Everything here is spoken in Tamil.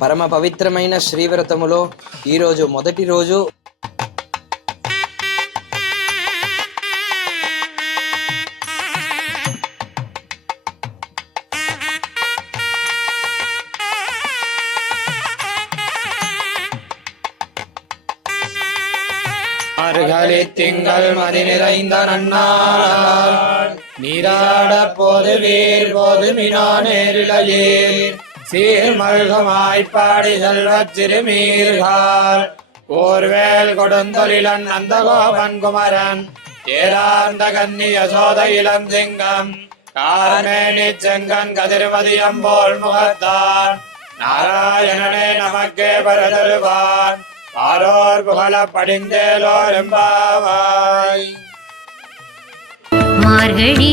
పరమ పవిత్రమైన శ్రీవ్రతములో ఈరోజు మొదటి రోజు. மார்கழி திங்கள் மதி நிறைந்த நன்னாள் நீராட போது வீர் போது மினா நேரிழையே சீர்மல்கமாய்ப்பாடி செல்வச் சிறுமீர்கள் போர்வேல் கொடுந்தொழிலன் அந்த கோபன் குமரன் ஏராந்த கன்னி யசோத இளம் சிங்கம் காரமேனி செங்கன் கதிர்மதியம் போல் முகத்தான் நாராயணனே நமக்கே பரதருவான் பாரோர் புகழ படிந்தேலோர் எம்பாவாய். மார்கழி